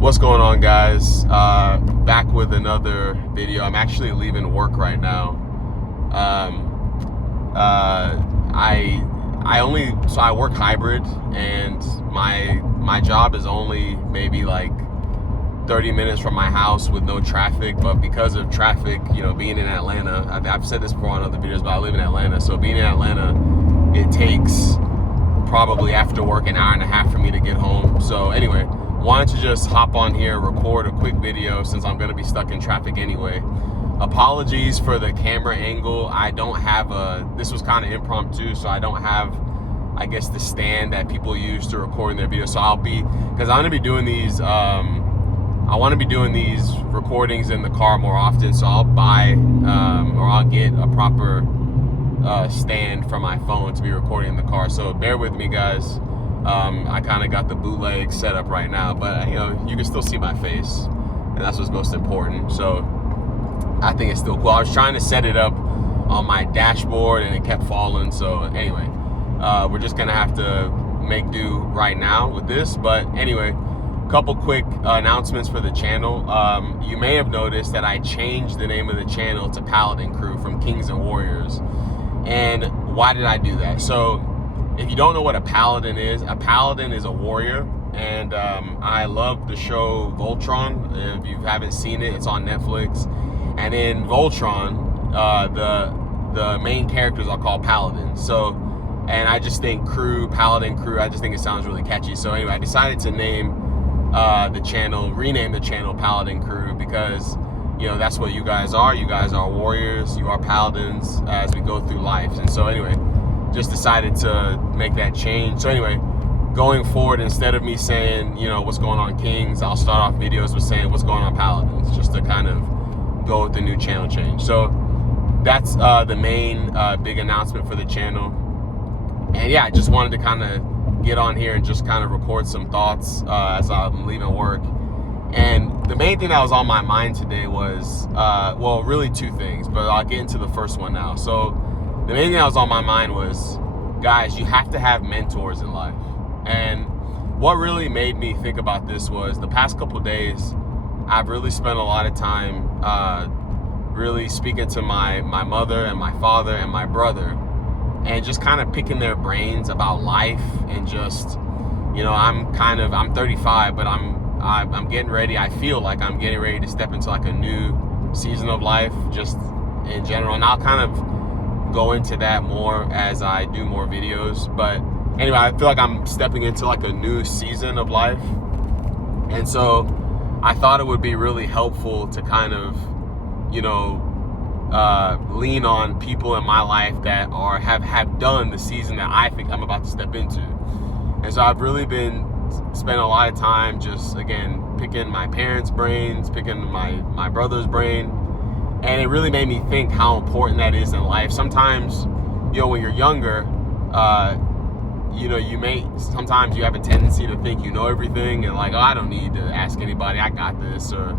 What's going on, guys? Back with another video. I'm actually leaving work right now. I work hybrid, and my job is only maybe like 30 minutes from my house with no traffic. But because of traffic, being in Atlanta, I've said this before on other videos, but I live in Atlanta. So being in Atlanta, it takes probably after work an hour and a half for me to get home. So anyway, wanted to just hop on here, record a quick video since I'm going to be stuck in traffic anyway. Apologies for the camera angle. I don't have this was kind of impromptu, so I don't have, I guess, the stand that people use to record their videos. So because I'm going to be doing these, I want to be doing these recordings in the car more often. So I'll buy, or I'll get a proper stand for my phone to be recording in the car. So bear with me, guys. I kind of got the bootleg set up right now, but you can still see my face, and that's what's most important. So I think it's still cool. I was trying to set it up on my dashboard and it kept falling. So anyway, we're just gonna have to make do right now with this. But anyway, couple quick announcements for the channel. You may have noticed that I changed the name of the channel to Paladin Crew from Kings and Warriors. And why did I do that? So if you don't know what a paladin is a warrior. And I love the show Voltron. If you haven't seen it, it's on Netflix. And in Voltron, the main characters are called paladins. So, and I just think Paladin Crew, I just think it sounds really catchy. So anyway, I decided to rename the channel Paladin Crew, because that's what you guys are. You guys are warriors, you are paladins as we go through life. And so anyway, just decided to make that change. So anyway, going forward, instead of me saying, what's going on Kings, I'll start off videos with saying what's going on Paladins, just to kind of go with the new channel change. So that's the main big announcement for the channel. And yeah, I just wanted to kind of get on here and just kind of record some thoughts as I'm leaving work. And the main thing that was on my mind today was, well, really two things, but I'll get into the first one now. So the main thing that was on my mind was, guys, you have to have mentors in life. And what really made me think about this was the past couple of days, I've really spent a lot of time really speaking to my mother and my father and my brother, and just kind of picking their brains about life. And just, I'm 35, but I'm getting ready. I feel like I'm getting ready to step into like a new season of life, just in general. And I'll kind of go into that more as I do more videos. But anyway, I feel like I'm stepping into like a new season of life. And so I thought it would be really helpful to kind of, lean on people in my life that have done the season that I think I'm about to step into. And so I've really been spending a lot of time just, again, picking my parents' brains, picking my brother's brain. And it really made me think how important that is in life. Sometimes, when you're younger, sometimes you have a tendency to think you know everything, and like, oh, I don't need to ask anybody, I got this, or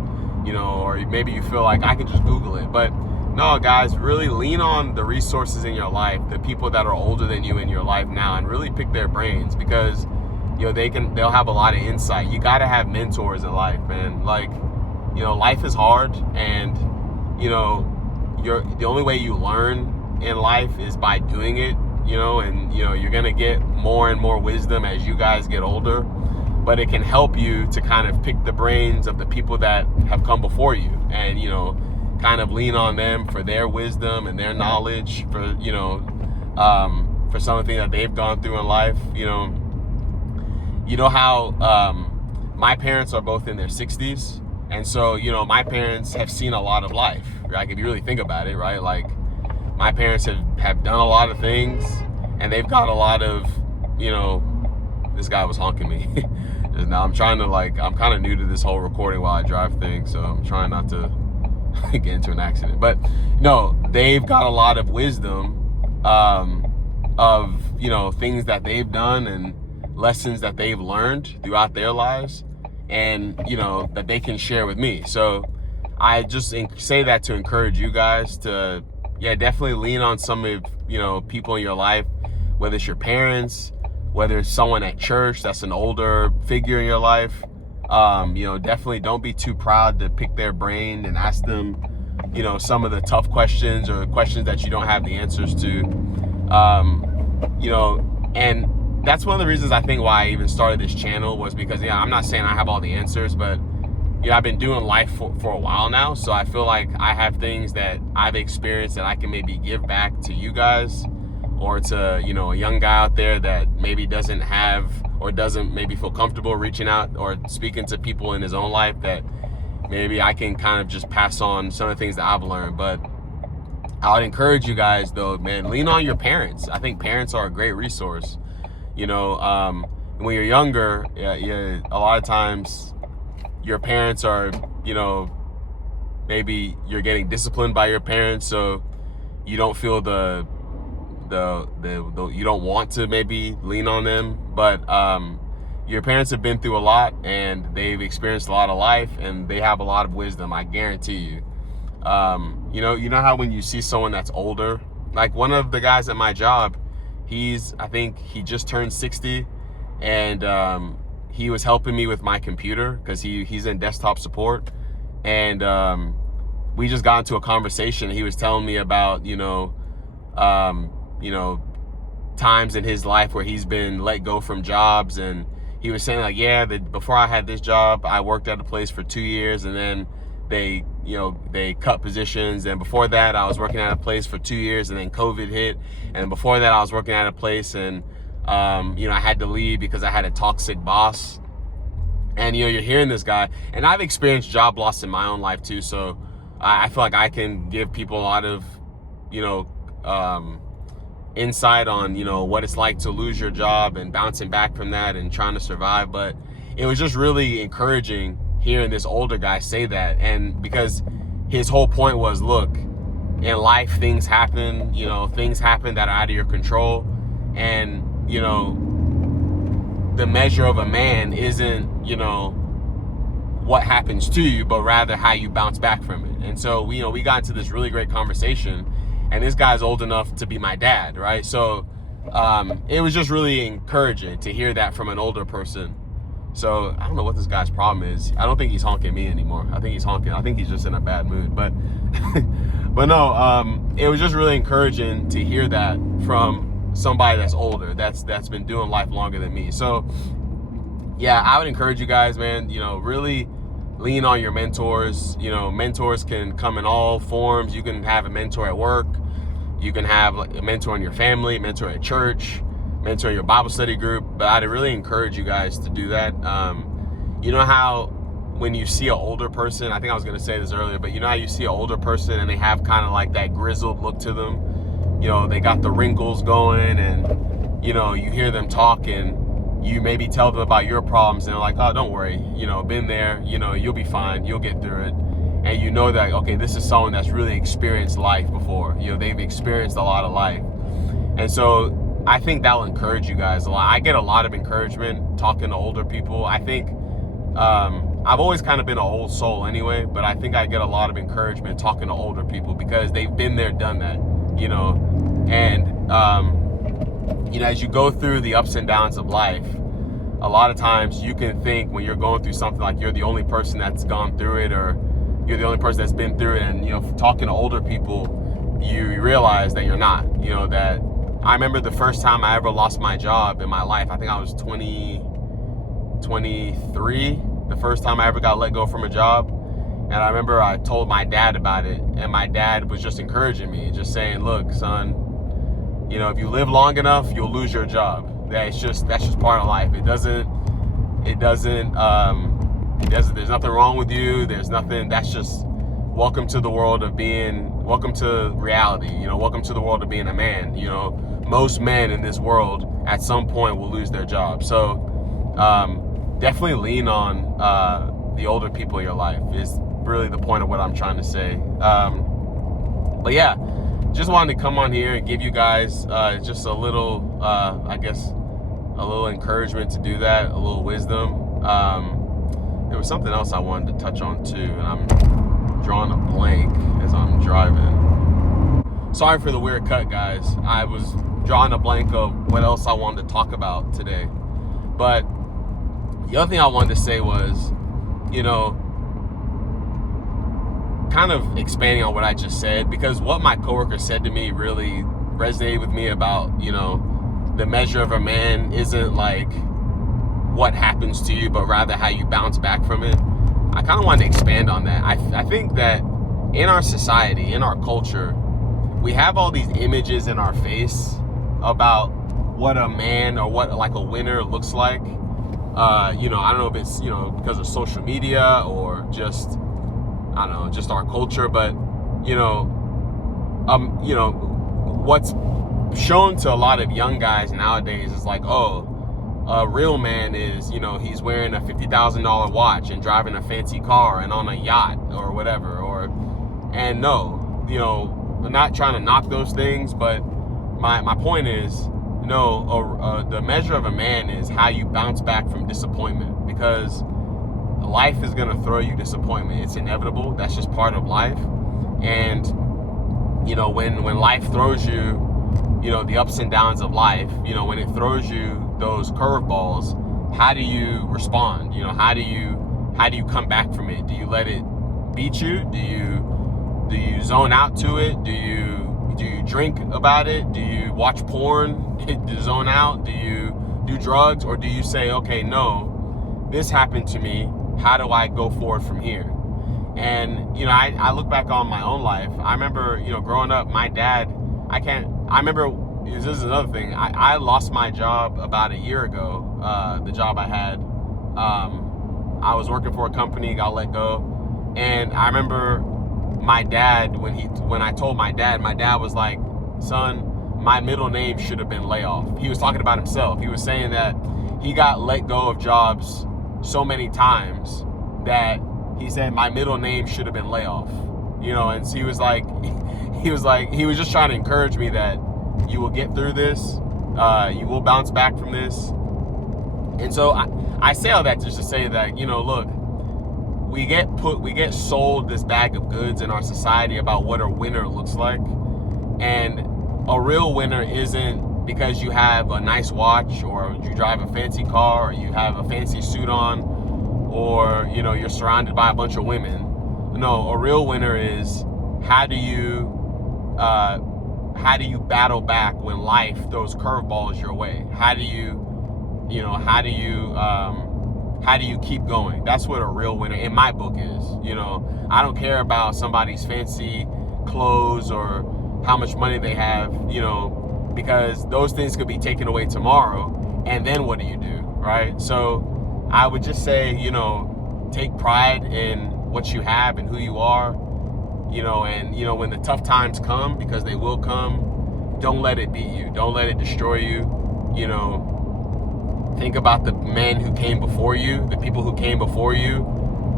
maybe you feel like I can just Google it. But no, guys, really lean on the resources in your life, the people that are older than you in your life now, and really pick their brains, because they'll have a lot of insight. You got to have mentors in life, man. Like, life is hard, and the only way you learn in life is by doing it, and you're gonna get more and more wisdom as you guys get older. But it can help you to kind of pick the brains of the people that have come before you, and kind of lean on them for their wisdom and their knowledge for for something that they've gone through in life. How my parents are both in their 60s. And so, my parents have seen a lot of life. Like, if you really think about it, right? Like, my parents have done a lot of things, and they've got a lot of, this guy was honking me just now. I'm kind of new to this whole recording while I drive thing, so I'm trying not to get into an accident. But no, they've got a lot of wisdom of, things that they've done and lessons that they've learned throughout their lives, and that they can share with me. So I just say that to encourage you guys to definitely lean on some of people in your life, whether it's your parents, whether it's someone at church that's an older figure in your life, Definitely don't be too proud to pick their brain and ask them, some of the tough questions or questions that you don't have the answers to. And that's one of the reasons I think why I even started this channel, was because, I'm not saying I have all the answers, but I've been doing life for a while now, so I feel like I have things that I've experienced that I can maybe give back to you guys, or to, a young guy out there that maybe doesn't have, or doesn't maybe feel comfortable reaching out or speaking to people in his own life, that maybe I can kind of just pass on some of the things that I've learned. But I would encourage you guys, though, man, lean on your parents. I think parents are a great resource. When you're younger, a lot of times your parents are, maybe you're getting disciplined by your parents, so you don't feel you don't want to maybe lean on them. But your parents have been through a lot, and they've experienced a lot of life, and they have a lot of wisdom, I guarantee you. You know how when you see someone that's older, like one of the guys at my job, I think he just turned 60, and he was helping me with my computer because he's in desktop support. And we just got into a conversation. He was telling me about, times in his life where he's been let go from jobs. And he was saying, like, before I had this job, I worked at a place for 2 years, and then they cut positions. And before that, I was working at a place for 2 years, and then COVID hit. And before that, I was working at a place, and I had to leave because I had a toxic boss. And you're hearing this guy, and I've experienced job loss in my own life too, so I feel like I can give people a lot of insight on what it's like to lose your job and bouncing back from that and trying to survive. But it was just really encouraging hearing this older guy say that. And because his whole point was, look, in life things happen, things happen that are out of your control, and the measure of a man isn't what happens to you, but rather how you bounce back from it. And so we got into this really great conversation, and this guy's old enough to be my dad, right? So it was just really encouraging to hear that from an older person. So I don't know what this guy's problem is. I don't think he's honking me anymore. I think he's just in a bad mood. But but no, it was just really encouraging to hear that from somebody that's older, that's been doing life longer than me. So I would encourage you guys, man, really lean on your mentors. Mentors can come in all forms. You can have a mentor at work, you can have a mentor in your family, mentor at church, mentor in your Bible study group. But I'd really encourage you guys to do that. How when you see an older person, I think I was going to say this earlier, but how you see an older person and they have kind of like that grizzled look to them. They got the wrinkles going, and you hear them talk, and you maybe tell them about your problems, and they're like, oh, don't worry, been there, you'll be fine, you'll get through it. And that, okay, this is someone that's really experienced life before. They've experienced a lot of life. And so I think that'll encourage you guys a lot. I get a lot of encouragement talking to older people. I think I've always kind of been an old soul anyway, but I think I get a lot of encouragement talking to older people because they've been there, done that. And as you go through the ups and downs of life, a lot of times you can think when you're going through something like you're the only person that's gone through it, or you're the only person that's been through it. And talking to older people, you realize that you're not. That I remember the first time I ever lost my job in my life, I think I was 23, the first time I ever got let go from a job. And I remember I told my dad about it, and my dad was just encouraging me, just saying, look, son, if you live long enough, you'll lose your job. That's just part of life. There's nothing wrong with you. There's nothing, that's just welcome to the world of welcome to reality, welcome to the world of being a man. Most men in this world at some point will lose their job. So definitely lean on the older people in your life is really the point of what I'm trying to say. But just wanted to come on here and give you guys just a little, a little encouragement to do that, a little wisdom. There was something else I wanted to touch on too, and I'm drawing a blank as I'm driving. Sorry for the weird cut, guys. I was drawing a blank of what else I wanted to talk about today. But the other thing I wanted to say was, you know, kind of expanding on what I just said, because what my coworker said to me really resonated with me about, you know, the measure of a man isn't like what happens to you, but rather how you bounce back from it. I kind of wanted to expand on that. I think that in our society, in our culture, we have all these images in our face about what a man or what like a winner looks like. You know, I don't know if it's, you know, because of social media or just, I don't know, just our culture, but you know, what's shown to a lot of young guys nowadays is like, oh, a real man is, you know, he's wearing a $50,000 watch and driving a fancy car and on a yacht or whatever, and no, you know, I'm not trying to knock those things, but my point is, no, the measure of a man is how you bounce back from disappointment, because life is going to throw you disappointment. It's inevitable. That's just part of life. And, you know, when life throws you, you know, the ups and downs of life, you know, when it throws you those curveballs, how do you respond? You know, how do you come back from it? Do you let it beat you? Do you zone out to it? Do you drink about it? Do you watch porn? Do you zone out? Do you do drugs? Or do you say, okay, no, this happened to me. How do I go forward from here? And, you know, I look back on my own life. I remember, you know, growing up, my dad, this is another thing. I lost my job about a year ago, the job I had. I was working for a company, got let go. And I remember my dad, when I told my dad was like, son, my middle name should have been Layoff. He was talking about himself. He was saying that he got let go of jobs so many times that he said my middle name should have been Layoff. You know, and so he was just trying to encourage me that you will get through this, you will bounce back from this. And so I say all that just to say that, you know, look, we get sold this bag of goods in our society about what a winner looks like. And a real winner isn't because you have a nice watch, or you drive a fancy car, or you have a fancy suit on, or, you know, you're surrounded by a bunch of women. No, a real winner is how do you battle back when life throws curveballs your way? How do you keep going? That's what a real winner in my book is. You know, I don't care about somebody's fancy clothes or how much money they have, you know, because those things could be taken away tomorrow. And then what do you do, right? So I would just say, you know, take pride in what you have and who you are, you know, and, you know, when the tough times come, because they will come, don't let it beat you. Don't let it destroy you. You know, think about the men who came before you, the people who came before you,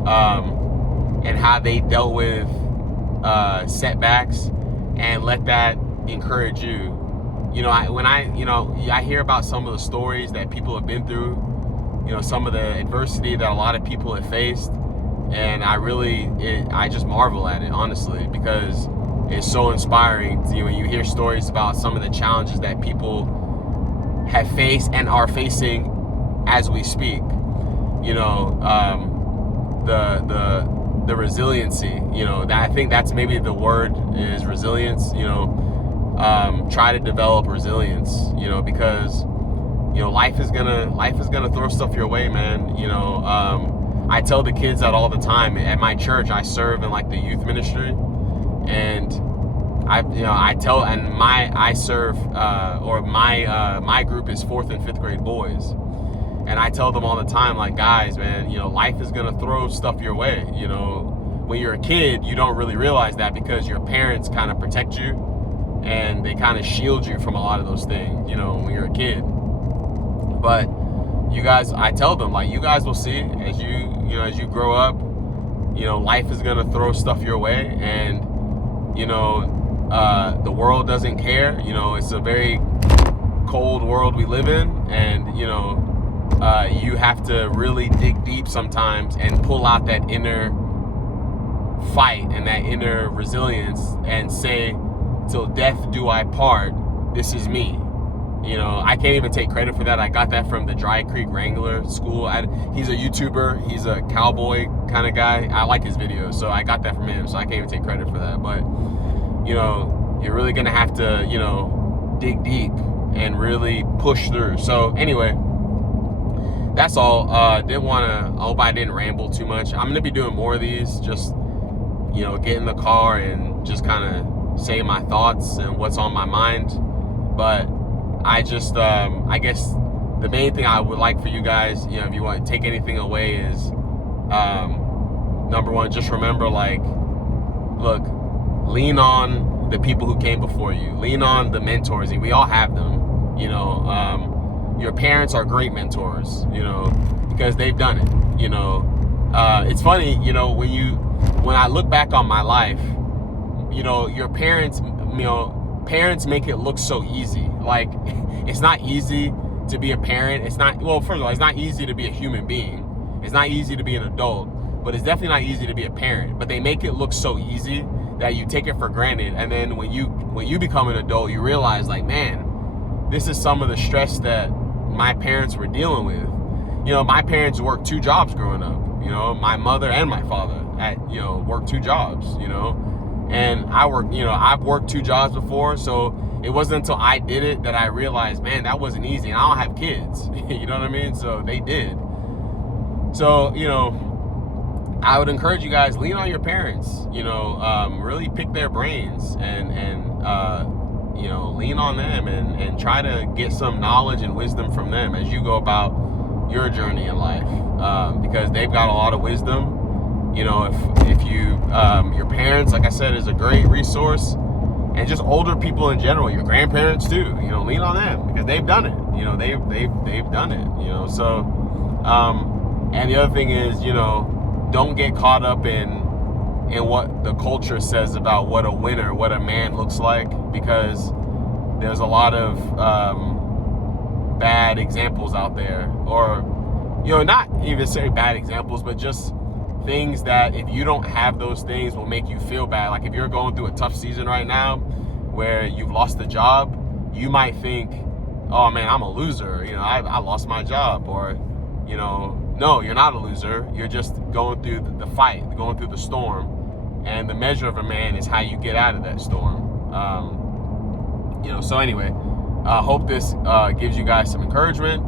and how they dealt with setbacks, and let that encourage you. You know, I hear about some of the stories that people have been through, you know, some of the adversity that a lot of people have faced, and I just marvel at it, honestly, because it's so inspiring. You know, you hear stories about some of the challenges that people have faced and are facing as we speak. You know, the resiliency, you know, that I think that's maybe the word is resilience. You know, try to develop resilience, you know, because, you know, life is gonna throw stuff your way, man. You know, I tell the kids that all the time. At my church, I serve in like the youth ministry, and my group is 4th and 5th grade boys, and I tell them all the time, like, guys, man, you know, life is gonna throw stuff your way. You know, when you're a kid, you don't really realize that because your parents kind of protect you and they kind of shield you from a lot of those things, you know, when you're a kid. But you guys, I tell them, like, you guys will see as you grow up, you know, life is gonna throw stuff your way, and, you know, the world doesn't care. You know, it's a very cold world we live in, and, you know, you have to really dig deep sometimes and pull out that inner fight and that inner resilience and say, till death do I part, this is me. You know, I can't even take credit for that. I got that from the Dry Creek Wrangler School. He's a YouTuber. He's a cowboy kind of guy. I like his videos, so I got that from him. So I can't even take credit for that. But, you know, you're really going to have to, you know, dig deep and really push through. So anyway, that's all. I hope I didn't ramble too much. I'm going to be doing more of these. Just, you know, get in the car and just kind of say my thoughts and what's on my mind. But I just, I guess the main thing I would like for you guys, you know, if you want to take anything away is, number one, just remember, like, look, lean on the people who came before you. Lean on the mentors, and we all have them, you know. Your parents are great mentors, you know, because they've done it, you know. It's funny, you know, when I look back on my life, you know, your parents, you know, parents make it look so easy. Like, it's not easy to be a parent. It's not, well, first of all, it's not easy to be a human being. It's not easy to be an adult, but it's definitely not easy to be a parent. But they make it look so easy that you take it for granted. And then when you become an adult, you realize, like, man, this is some of the stress that my parents were dealing with. You know, my parents worked 2 jobs growing up. You know, my mother and my father worked 2 jobs, you know. And I've worked 2 jobs before, so it wasn't until I did it that I realized, man, that wasn't easy. And I don't have kids, you know what I mean? So they did. So, you know, I would encourage you guys, lean on your parents, you know, really pick their brains and you know, lean on them and try to get some knowledge and wisdom from them as you go about your journey in life, because they've got a lot of wisdom. You know, if you, your parents, like I said, is a great resource, and just older people in general, your grandparents too, you know, lean on them because they've done it, you know, they've done it, you know, so, and the other thing is, you know, don't get caught up in what the culture says about what a winner, what a man looks like, because there's a lot of, bad examples out there, or, you know, not even say bad examples, but just things that if you don't have those things will make you feel bad. Like if you're going through a tough season right now where you've lost a job, you might think, oh man, I'm a loser, you know, I lost my job. Or, you know, no, you're not a loser. You're just going through the fight, going through the storm, and the measure of a man is how you get out of that storm. You know, so anyway, hope this gives you guys some encouragement,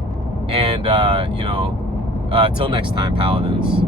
and you know, till next time, Paladins.